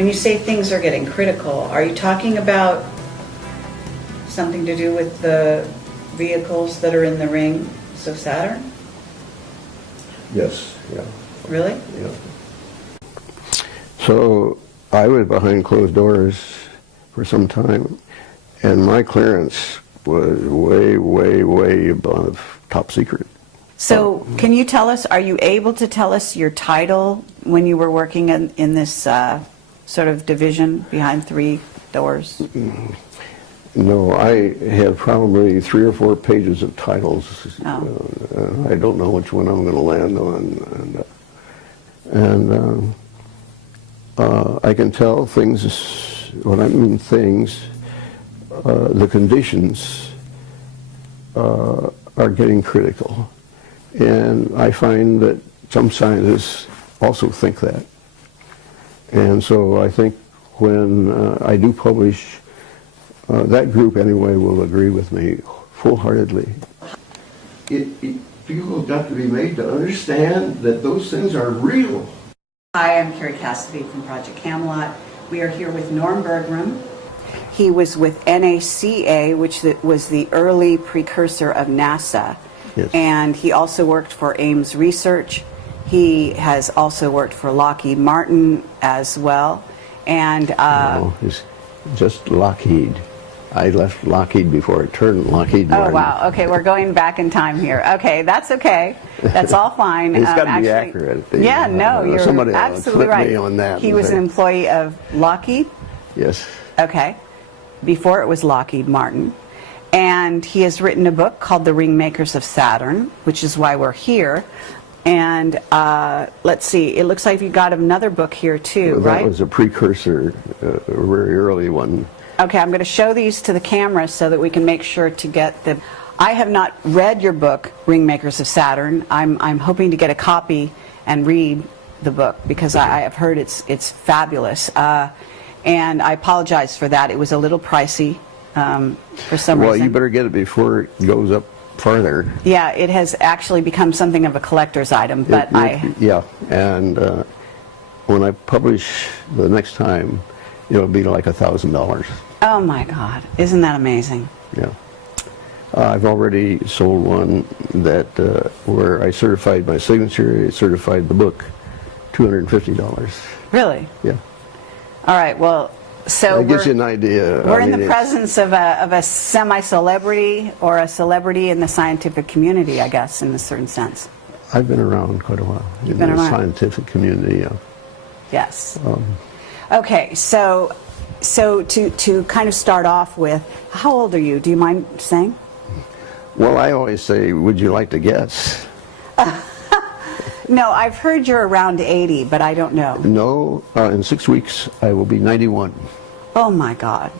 When you say things are getting critical, are you talking about something to do with the vehicles that are in the rings of Saturn? Yes, yeah. Really? Yeah. So I was behind closed doors for some time, and my clearance was way, way, way above top secret. So can you tell us, are you able to tell us your title when you were working in this sort of division behind three doors? No, I have probably 3 or 4 pages of titles. Oh. I don't know which one I'm going to land on. I can tell things, when I mean things, the conditions are getting critical. And I find that some scientists also think that. And so I think when I do publish, that group anyway will agree with me full-heartedly. People have got to be made to understand that those things are real. Hi, I'm Carrie Cassidy from Project Camelot. We are here with Norm Bergrun. He was with NACA, which was the early precursor of NASA. Yes. And he also worked for Ames Research. He has also worked for Lockheed Martin as well. And no, it's just Lockheed. I left Lockheed before it turned Lockheed Martin. Oh, wow. Okay, we're going back in time here. Okay, that's okay. That's all fine. It's got to be accurate. Yeah, no, you're somebody absolutely right. Me on that. He was an employee of Lockheed? Yes. Okay. Before it was Lockheed Martin. And he has written a book called The Ringmakers of Saturn, which is why we're here. And let's see, it looks like you got another book here too, Well, right? that was a precursor, a very early one. Okay, I'm going to show these to the camera so that we can make sure to get the... I have not read your book, Ringmakers of Saturn. I'm hoping to get a copy and read the book because I have heard it's fabulous. And I apologize for that. It was a little pricey for some reason. Well, you better get it before it goes up farther. Yeah, it has actually become something of a collector's item, but Yeah, and when I publish the next time, it'll be like $1,000. Oh my God, isn't that amazing? Yeah. I've already sold one that where I certified my signature, I certified the book, $250. Really? Yeah. All right, well, so that gives you an idea. We're in the presence of a semi-celebrity or a celebrity in the scientific community, I guess, in a certain sense. I've been around quite a while in the scientific community. Yeah. Yes. Okay, so to kind of start off with, how old are you? Do you mind saying? Well, I always say, would you like to guess? No, I've heard you're around 80, but I don't know. No, in 6 weeks I will be 91. Oh my God.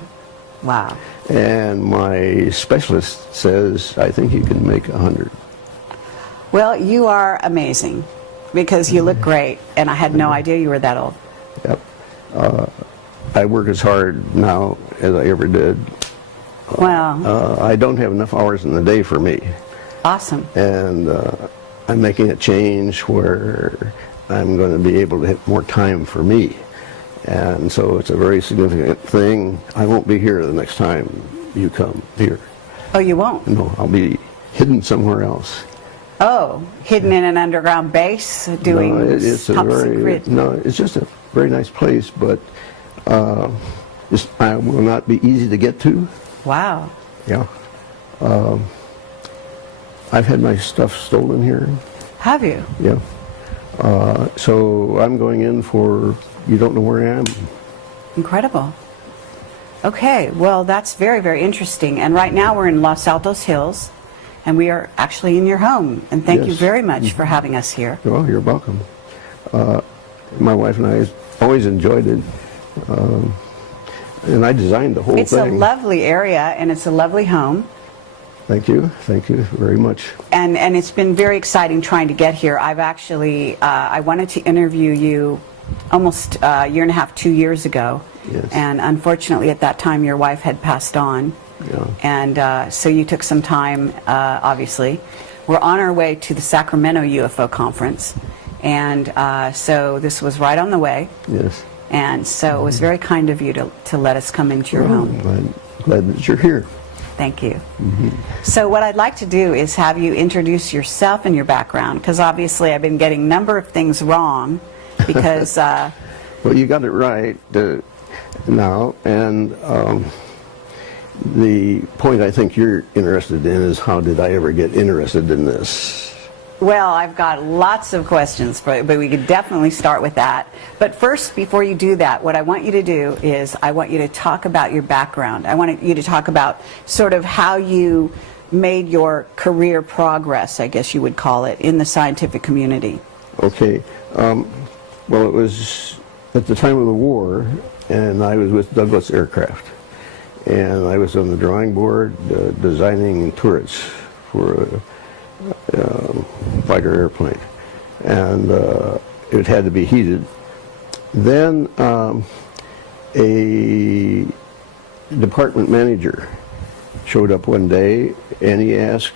Wow. And my specialist says, I think you can make 100. Well, you are amazing because you look great, and I had no idea you were that old. Yep. I work as hard now as I ever did. Well. I don't have enough hours in the day for me. Awesome. And I'm making a change where I'm going to be able to have more time for me. And so it's a very significant thing. I won't be here the next time you come here. Oh, you won't? No, I'll be hidden somewhere else. Oh, hidden in an underground base doing top secret. No, it's just a very nice place, but I will not be easy to get to. Wow. Yeah. I've had my stuff stolen here. Have you? Yeah. So I'm going in for, you don't know where I am. Incredible. Okay, well that's very, very interesting. And right now we're in Los Altos Hills, and we are actually in your home. And thank you very much for having us here. Well, you're welcome. My wife and I always enjoyed it. And I designed the whole It's thing. a lovely area, and it's a lovely home. Thank you very much. And it's been very exciting trying to get here. I've actually, I wanted to interview you almost a year and a half, 2 years ago. Yes. And unfortunately at that time your wife had passed on. Yeah. And so you took some time, obviously. We're on our way to the Sacramento UFO conference. And so this was right on the way. Yes. And so it was very kind of you to let us come into your home. I'm glad that you're here. Thank you. So what I'd like to do is have you introduce yourself and your background, because obviously I've been getting a number of things wrong, because... Well, you got it right now, and the point I think you're interested in is how did I ever get interested in this? Well, I've got lots of questions, but we could definitely start with that. But first, before you do that, what I want you to do is I want you to talk about your background. I want you to talk about sort of how you made your career progress, I guess you would call it, in the scientific community. Okay. Well, it was at the time of the war, and I was with Douglas Aircraft. And I was on the drawing board designing turrets for a fighter airplane, and it had to be heated. Then a department manager showed up one day, and he asked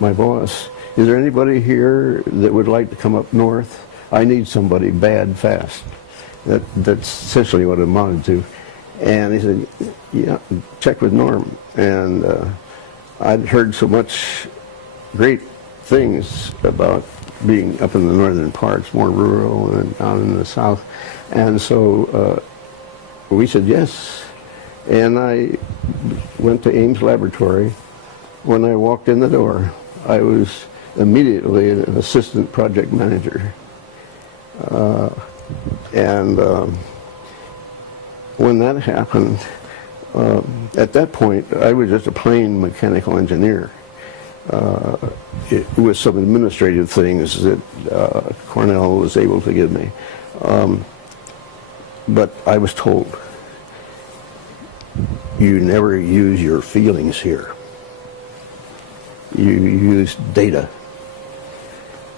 my boss, "Is there anybody here that would like to come up north? I need somebody bad fast." That's essentially what it amounted to. And he said, "Yeah, check with Norm." And I'd heard so much great things about being up in the northern parts, more rural and down in the south. And so we said yes. And I went to Ames Laboratory. When I walked in the door, I was immediately an assistant project manager. When that happened, at that point, I was just a plain mechanical engineer. It was some administrative things that Cornell was able to give me. But I was told, you never use your feelings here. You use data.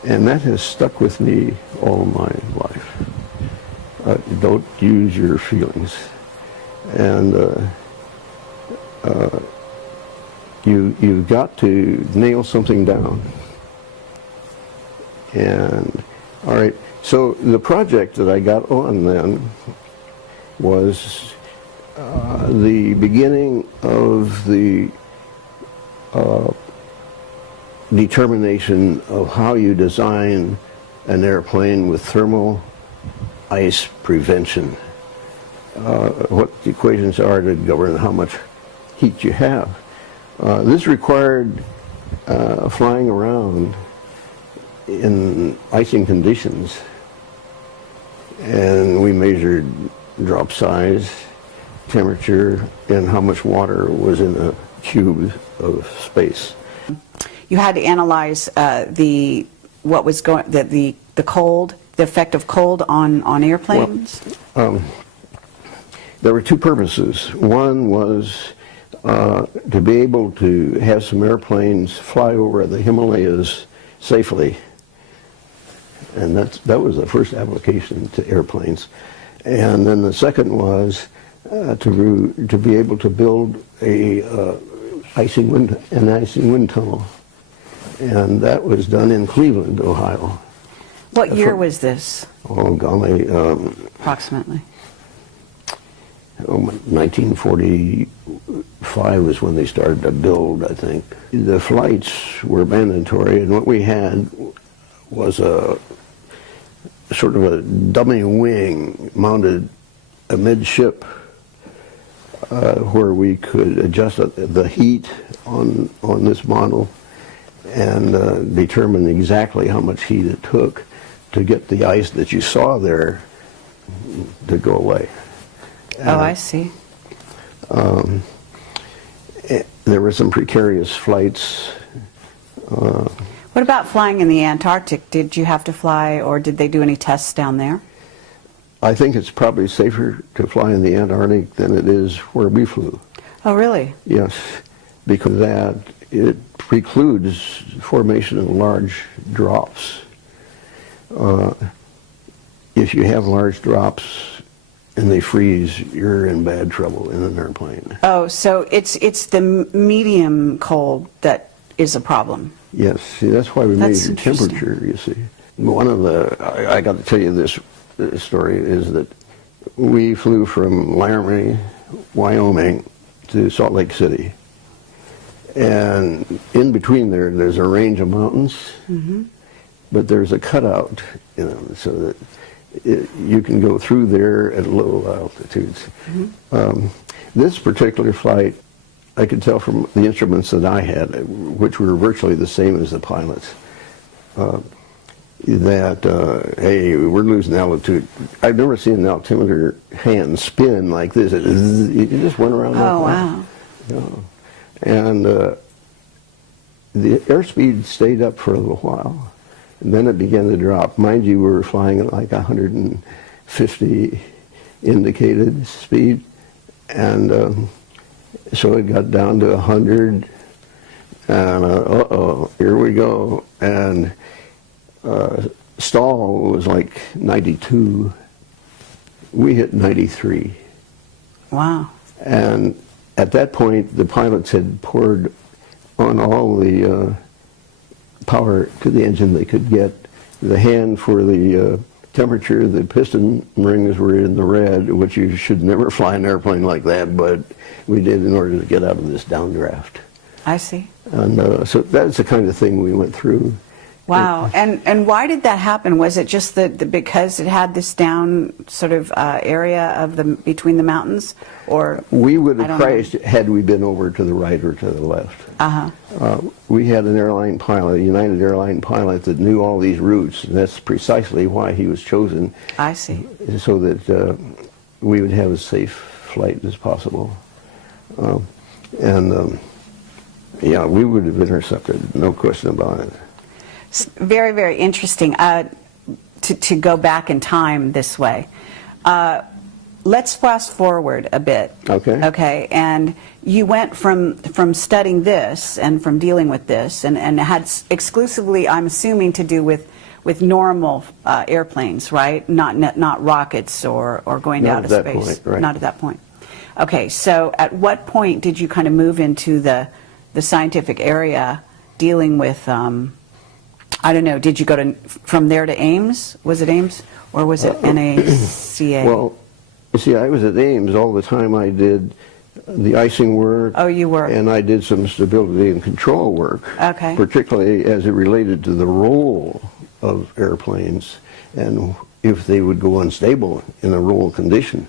And that has stuck with me all my life. Don't use your feelings. And you've got to nail something down. And all right, so the project that I got on then was the beginning of the determination of how you design an airplane with thermal ice prevention. What the equations are to govern how much heat you have. This required flying around in icing conditions, and we measured drop size, temperature, and how much water was in a cube of space. You had to analyze the cold, the effect of cold on airplanes? Well, there were two purposes. One was to be able to have some airplanes fly over the Himalayas safely. And that was the first application to airplanes. And then the second was to be able to build an icing wind tunnel. And that was done in Cleveland, Ohio. What year was this? Oh, golly. Approximately. 1945 was when they started to build, I think. The flights were mandatory, and what we had was a sort of a dummy wing mounted amidship where we could adjust the heat on this model and determine exactly how much heat it took to get the ice that you saw there to go away. Oh, I see. There were some precarious flights. Well, What about flying in the Antarctic? Did you have to fly, or did they do any tests down there? I think it's probably safer to fly in the Antarctic than it is where we flew. Oh, really? Yes, because that it precludes formation of large drops. If you have large drops and they freeze, you're in bad trouble in an airplane. Oh, so it's the medium cold that is a problem. Yes, see, that's why we That's measure temperature, you see. One of the, I got to tell you this story, is that we flew from Laramie, Wyoming to Salt Lake City. And in between there's a range of mountains, but there's a cutout, so that you can go through there at low altitudes. This particular flight, I could tell from the instruments that I had, which were virtually the same as the pilots, that, hey, we're losing altitude. I've never seen an altimeter hand spin like this. It just went around. Oh, wow. And the airspeed stayed up for a little while, and then it began to drop. Mind you, we were flying at like 150 indicated speed, and so it got down to 100, and uh-oh, here we go. And stall was like 92. We hit 93. Wow. And at that point, the pilots had poured on all the power to the engine they could get. The hand for the temperature, the piston rings were in the red, which you should never fly an airplane like that, but we did in order to get out of this downdraft. I see. And so that's the kind of thing we went through. Wow. And why did that happen? Was it just that because it had this down sort of area of between the mountains, or we would have crashed had we been over to the right or to the left. We had an airline pilot, a United airline pilot, that knew all these routes, and that's precisely why he was chosen. I see. So that we would have as safe flight as possible. Yeah, we would have intercepted, no question about it. Very, very interesting to go back in time this way. Let's fast forward a bit. Okay. Okay, and you went from studying this and from dealing with this and had exclusively, I'm assuming, to do with normal airplanes, right? Not rockets or going down to space. Not at that point, right. Not at that point. Okay, so at what point did you kind of move into the scientific area dealing with I don't know, did you go from there to Ames? Was it Ames or was it NACA? Well, you see, I was at Ames all the time. I did the icing work. Oh, you were. And I did some stability and control work. Okay. Particularly as it related to the roll of airplanes and if they would go unstable in a roll condition.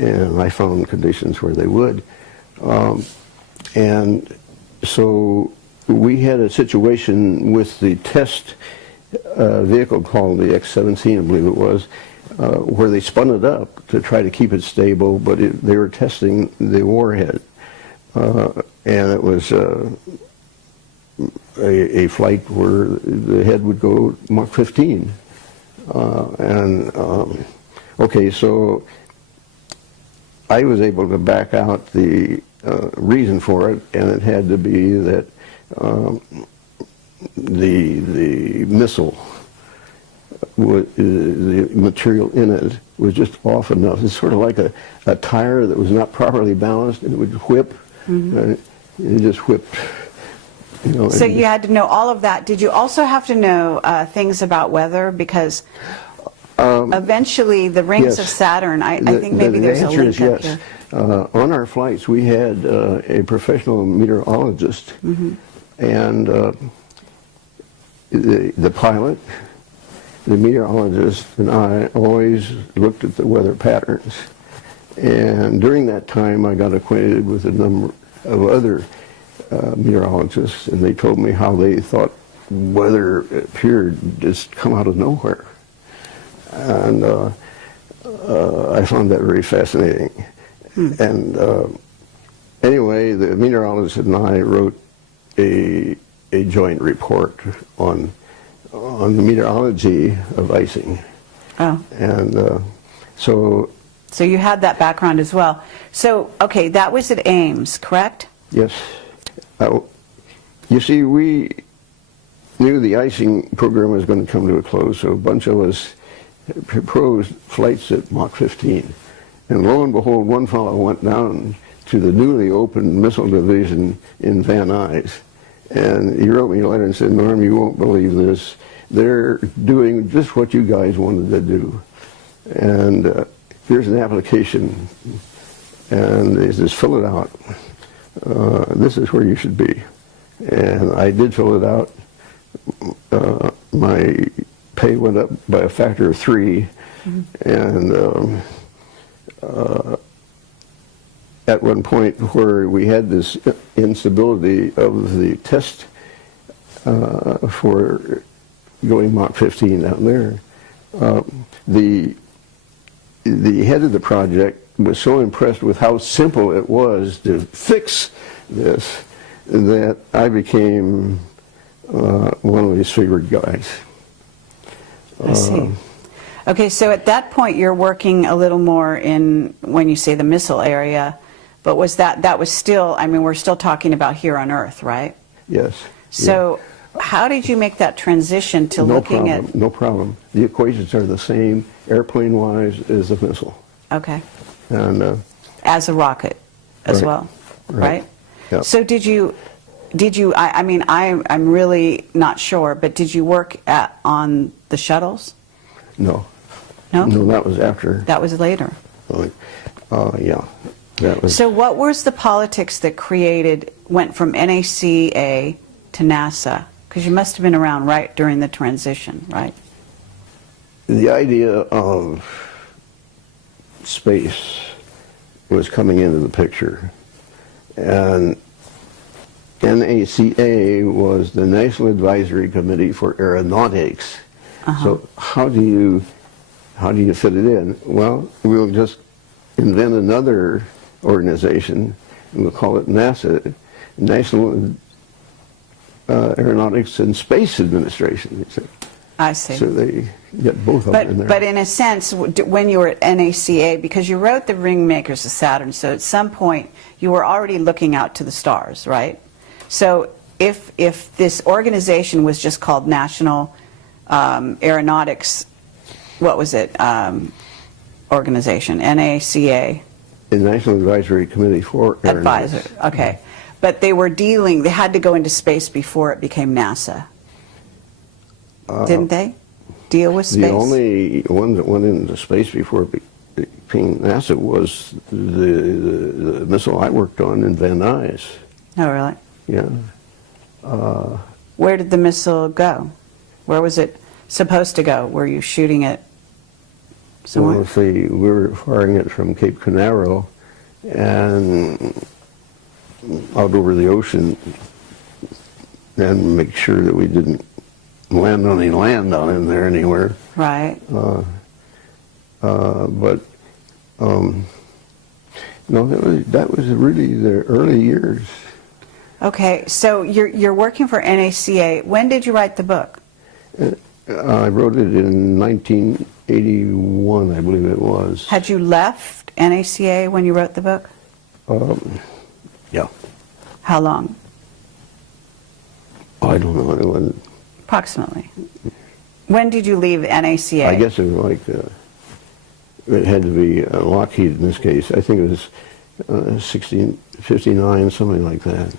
And I found conditions where they would. And so we had a situation with the test vehicle called the X-17, I believe it was, where they spun it up to try to keep it stable, but they were testing the warhead. And it was a flight where the head would go Mach 15. Okay, so I was able to back out the reason for it, and it had to be that the missile, the material in it was just off enough. It's sort of like a tire that was not properly balanced, and it would whip. It just whipped. You know, so you had to know all of that. Did you also have to know things about weather? Because eventually the rings of Saturn, I think maybe there's a link up here. On our flights, we had a professional meteorologist, and the pilot, the meteorologist, and I always looked at the weather patterns. And during that time, I got acquainted with a number of other meteorologists, and they told me how they thought weather appeared just come out of nowhere. And I found that very fascinating. And anyway, the meteorologist and I wrote a a joint report on the meteorology of icing. Oh. And so you had that background as well. So, okay, that was at Ames, correct? yes, you see, we knew the icing program was going to come to a close, so a bunch of us proposed flights at Mach 15. And lo and behold, one fellow went down to the newly opened missile division in Van Nuys. And he wrote me a letter and said, Norm, you won't believe this. They're doing just what you guys wanted to do. And here's an application. And he says, fill it out. This is where you should be. And I did fill it out. My pay went up by a factor of 3. And at one point where we had this instability of the test for going Mach 15 down there, the head of the project was so impressed with how simple it was to fix this that I became one of his favorite guys. I see. Okay, so at that point you're working a little more in, when you say the missile area, but was that was still, I mean, we're still talking about here on Earth, right? Yes. So how did you make that transition to looking at... No problem. The equations are the same, airplane-wise, as a missile. Okay. And as a rocket as right, well, right? Yep. So did you, I mean, I'm really not sure, but did you work on the shuttles? No. No? No, that was after. That was later. Yeah. That was. So what was the politics that went from NACA to NASA? Because you must have been around right during the transition, right? The idea of space was coming into the picture. And NACA was the National Advisory Committee for Aeronautics. So how do you fit it in? Well, we'll just invent another organization, and we'll call it NASA, National Aeronautics and Space Administration. I see. So they get both of them in there. But in a sense, when you were at NACA, because you wrote the Ringmakers of Saturn, so at some point you were already looking out to the stars, right? So if this organization was just called National Aeronautics, what was it, organization, NACA? The National Advisory Committee for Aeronautics. Advisor, okay. But they had to go into space before it became NASA. Didn't they deal with space? The only one that went into space before it became NASA was the missile I worked on in Van Nuys. Oh, really? Yeah. Where did the missile go? Where was it supposed to go? Were you shooting it somewhere? Well, see, we were firing it from Cape Canaveral and out over the ocean and make sure that we didn't land on any land down in there anywhere. Right. But no, that was really the early years. Okay, so you're working for NACA. When did you write the book? I wrote it in 1981, I believe it was. Had you left NACA when you wrote the book? Yeah. How long? I don't know. It wasn't. Approximately. When did you leave NACA? I guess it was like, it had to be Lockheed in this case. I think it was 59, something like that.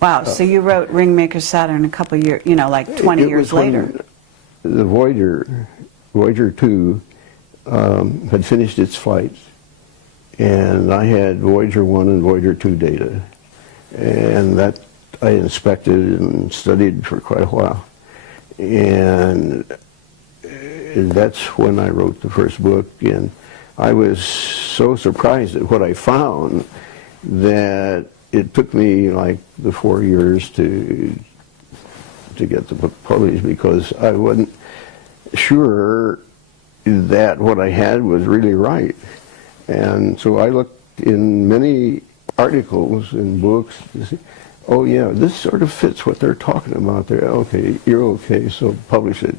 Wow, so you wrote Ringmakers Saturn a couple years, like 20 years later. The Voyager 2 had finished its flights, and I had Voyager 1 and Voyager 2 data, and that I inspected and studied for quite a while. And that's when I wrote the first book, and I was so surprised at what I found that it took me like the 4 years to get the book published, because I wasn't sure that what I had was really right. And so I looked in many articles and books to see, oh yeah, this sort of fits what they're talking about there. Okay, you're okay, so publish it.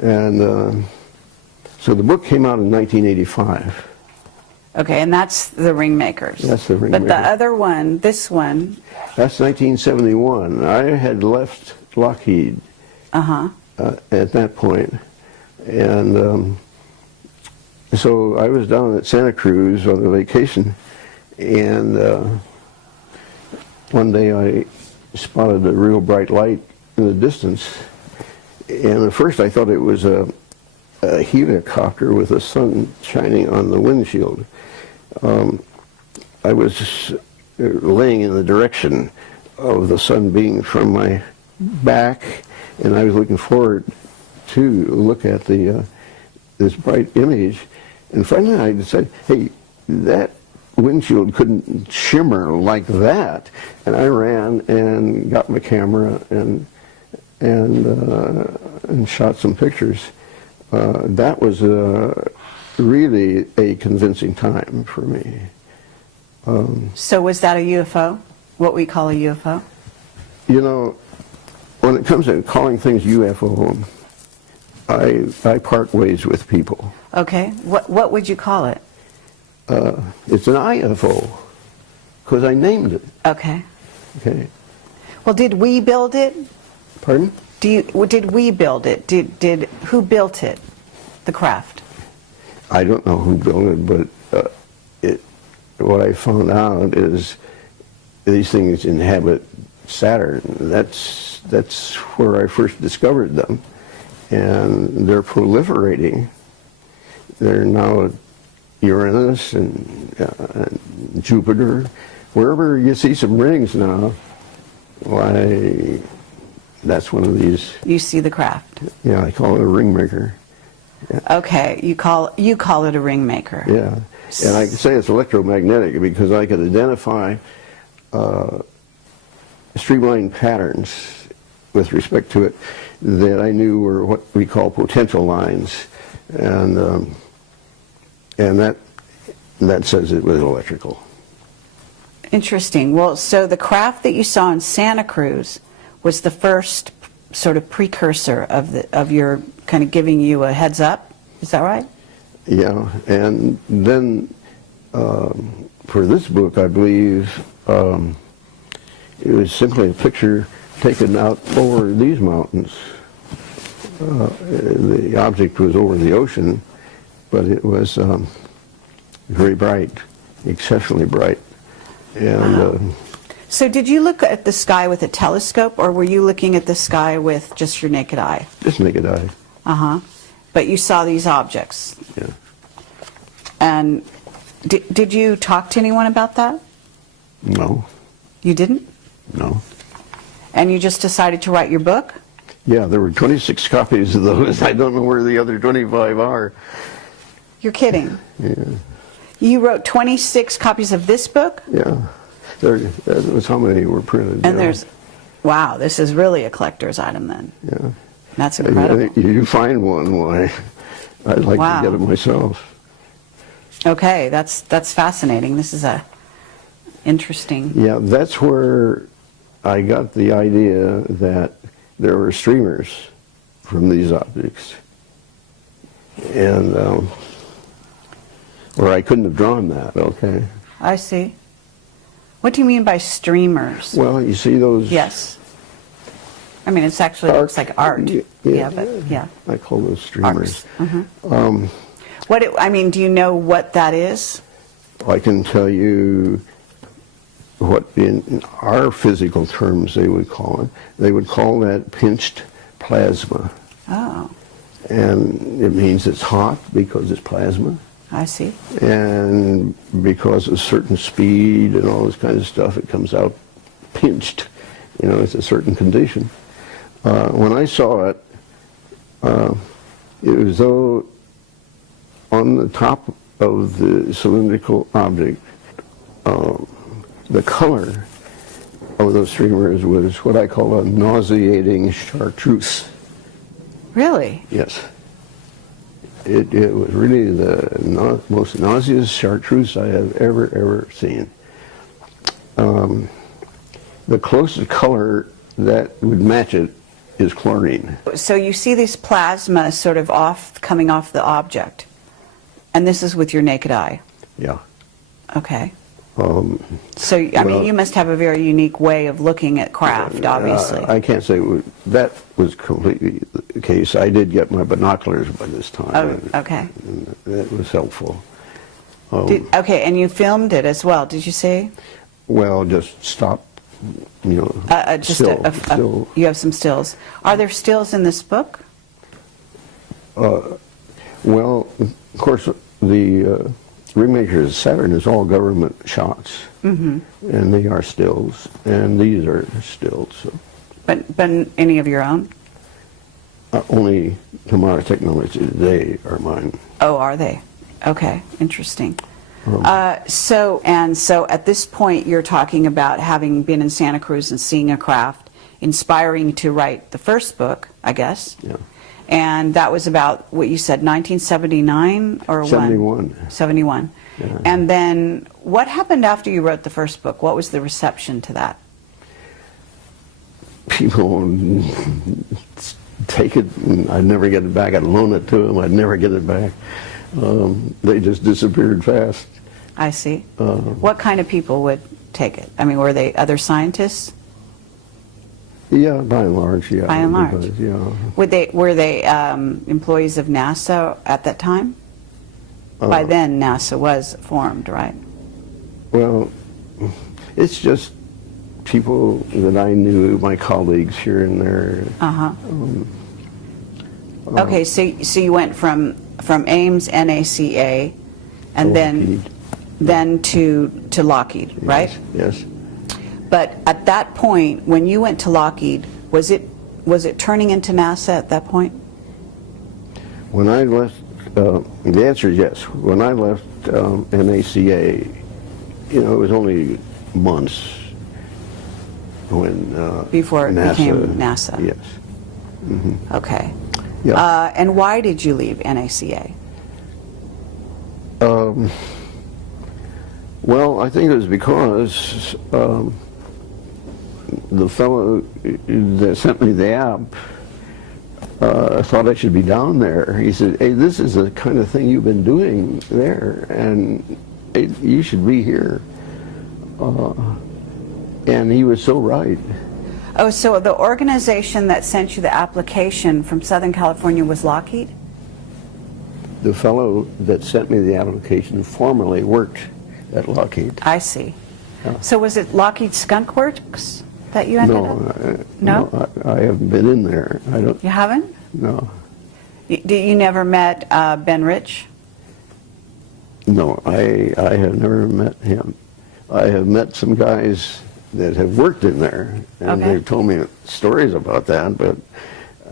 And so the book came out in 1985. Okay, and that's the Ringmakers. That's the But the Ringmakers. other one, this one, That's 1971. I had left Lockheed at that point. And so I was down at Santa Cruz on a vacation, and one day I spotted a real bright light in the distance, and at first I thought it was a helicopter with the sun shining on the windshield. I was laying in the direction of the sun being from my back, and I was looking forward to look at the this bright image, and finally I decided, hey, that windshield couldn't shimmer like that, and I ran and got my camera and shot some pictures. That was really a convincing time for me. so was that a UFO? What we call a UFO? You know, when it comes to calling things UFO, I part ways with people. Okay, what would you call it? It's an IFO, because I named it. Okay. Okay. Well, did we build it? Pardon? Did we build it? Who built it? The craft? I don't know who built it, but what I found out is these things inhabit Saturn. That's where I first discovered them, and they're proliferating. They're now at Uranus and Jupiter. Wherever you see some rings now, why, that's one of these. You see the craft? Yeah, I call it a ringmaker. Okay, you call it a Ringmaker. Yeah, and I can say it's electromagnetic because I could identify streamlined patterns with respect to it that I knew were what we call potential lines, and that says it was electrical. Interesting. Well, so the craft that you saw in Santa Cruz was the first sort of precursor of your kind of giving you a heads up. Is that right? Yeah, and then for this book, I believe it was simply a picture taken out over these mountains. The object was over the ocean, but it was very bright, exceptionally bright. And So did you look at the sky with a telescope, or were you looking at the sky with just your naked eye? just naked eye. Uh-huh. But you saw these objects. Yeah. And did you talk to anyone about that? No. You didn't? No. And you just decided to write your book? Yeah, there were 26 copies of those. I don't know where the other 25 are. You're kidding. Yeah. You wrote 26 copies of this book? Yeah. That was how many were printed. And there's, wow, this is really a collector's item then. Yeah. That's I incredible. think you find one, why, I'd like Wow. to get it myself. Okay, that's fascinating. This is a interesting. Yeah, that's where I got the idea that there were streamers from these objects. And, or I couldn't have drawn that, okay? I see. What do you mean by streamers? Well, you see those... Yes. I mean, it's actually looks like art. Yeah, but yeah. I call those streamers. Arcs. I mean, do you know what that is? I can tell you what in our physical terms they would call it. They would call that pinched plasma. Oh, And it means it's hot because it's plasma. I see. And because of certain speed and all this kind of stuff, it comes out pinched. You know, it's a certain condition. When I saw it, it was though on the top of the cylindrical object, the color of those streamers was what I call a nauseating chartreuse. Really? Yes. It was really the most nauseous chartreuse I have ever seen. The closest color that would match it is chlorine. So you see this plasma sort of coming off the object, and this is with your naked eye. Yeah. Okay. So, I mean, you must have a very unique way of looking at craft, obviously. I can't say that was completely the case. I did get my binoculars by this time. Oh, okay. And that was helpful. Okay, and you filmed it as well, did you say? Well, just stop, you know, still. You have some stills. Are there stills in this book? Well, of course, the Ringmakers of Saturn is all government shots, and they are stills, and these are stills. So. But any of your own? Only Camelot technology today are mine. Oh, are they? Okay, interesting. So at this point, you're talking about having been in Santa Cruz and seeing a craft, inspiring you to write the first book, I guess. Yeah. And that was about, what you said, 1979 or 71. When? 71. Yeah. And then what happened after you wrote the first book? What was the reception to that? People take it, and I'd never get it back. I'd loan it to them. I'd never get it back. They just disappeared fast. I see. What kind of people would take it? I mean, were they other scientists? Yeah, by and large, yeah. By and large. Yeah. Were they employees of NASA at that time? By then, NASA was formed, right? Well, it's just people that I knew, my colleagues here and there. Okay, so you went from Ames, NACA, and then to Lockheed, right? Yes. But at that point, when you went to Lockheed, was it turning into NASA at that point? When I left, the answer is yes. When I left NACA, you know, it was only months when before it became NASA. Yes. Okay. Yeah. And why did you leave NACA? Well, I think it was because the fellow that sent me the app thought I should be down there. He said, "Hey, this is the kind of thing you've been doing there, and you should be here." And he was so right. Oh, so the organization that sent you the application from Southern California was Lockheed? The fellow that sent me the application formerly worked at Lockheed. I see. Yeah. So was it Lockheed Skunk Works that you ended up? No, I haven't been in there. I don't. You haven't? No. You never met Ben Rich? No, I have never met him. I have met some guys that have worked in there, and they've told me stories about that, but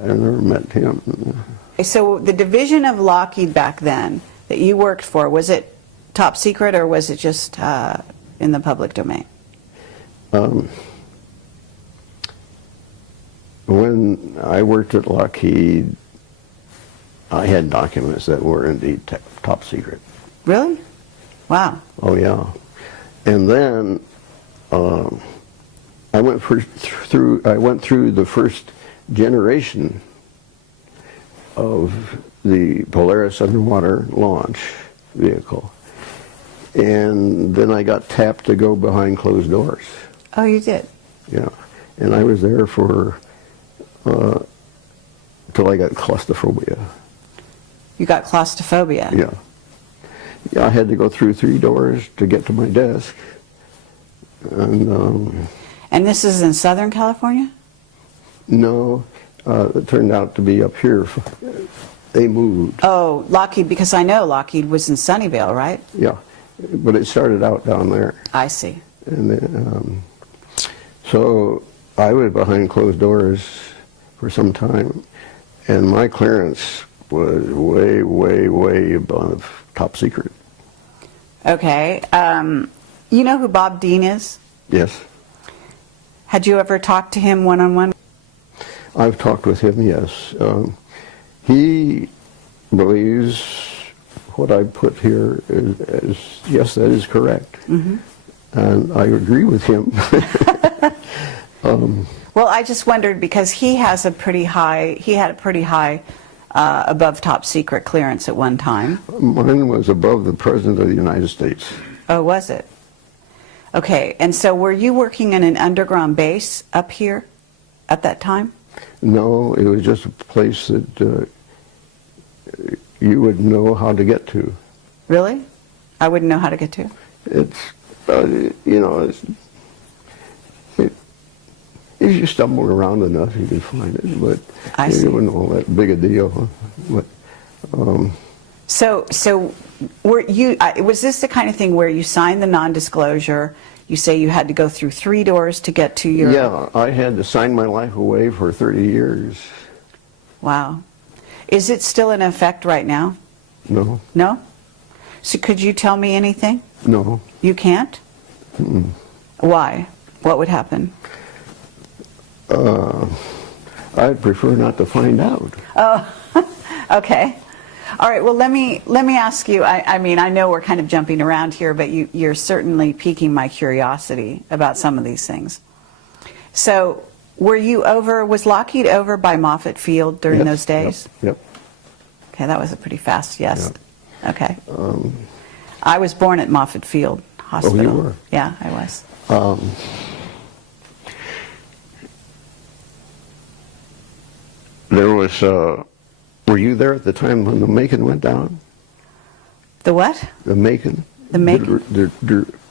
I've never met him. So the division of Lockheed back then that you worked for, was it top secret or was it just in the public domain? When I worked at Lockheed, I had documents that were indeed top secret. Really? Wow. Oh yeah. And then I went through the first generation of the Polaris underwater launch vehicle, and then I got tapped to go behind closed doors. Oh, you did? Yeah, and I was there for till I got claustrophobia. You got claustrophobia? Yeah. Yeah, I had to go through 3 doors to get to my desk. And this is in Southern California? No, it turned out to be up here. They moved. Oh, Lockheed, because I know Lockheed was in Sunnyvale, right? Yeah, but it started out down there. I see. And then, so I was behind closed doors for some time, and my clearance was way, way, way above top secret. Okay. You know who Bob Dean is? Yes. Had you ever talked to him one-on-one? I've talked with him, yes. He believes what I put here is yes, that is correct. And I agree with him. Well, I just wondered because he had a pretty high above top secret clearance at one time. Mine was above the President of the United States. Oh, was it? Okay, and so were you working in an underground base up here at that time? No, it was just a place that you would know how to get to. Really? I wouldn't know how to get to? It's, you know, if you stumbled around enough, you could find it, but I see. it wasn't all that big a deal. But, So were you, was this the kind of thing where you signed the non-disclosure, you say you had to go through 3 doors to get to your... yeah, I had to sign my life away for 30 years. Wow. Is it still in effect right now? No, No? So could you tell me anything? no. You can't? Mm-mm. Why? What would happen? I'd prefer not to find out. Oh, okay. All right, well, let me ask you, I mean, I know we're kind of jumping around here, but you're certainly piquing my curiosity about some of these things. So, was Lockheed over by Moffett Field during Yes, those days? Yep. Okay, that was a pretty fast yes. Yep. Okay. I was born at Moffett Field Hospital. Oh, you were? Yeah, I was. There was, were you there at the time when the Macon went down? The what? The Macon? The Macon?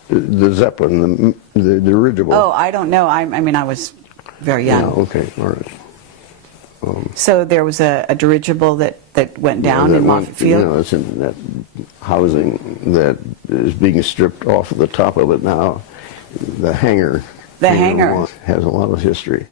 The Zeppelin, the dirigible. Oh, I don't know. I mean, I was very young. Yeah, okay, all right. So there was a dirigible that went down that in one, Moffett Field? You know, it's in that housing that is being stripped off of the top of it now. The hangar. The hangar. Has a lot of history.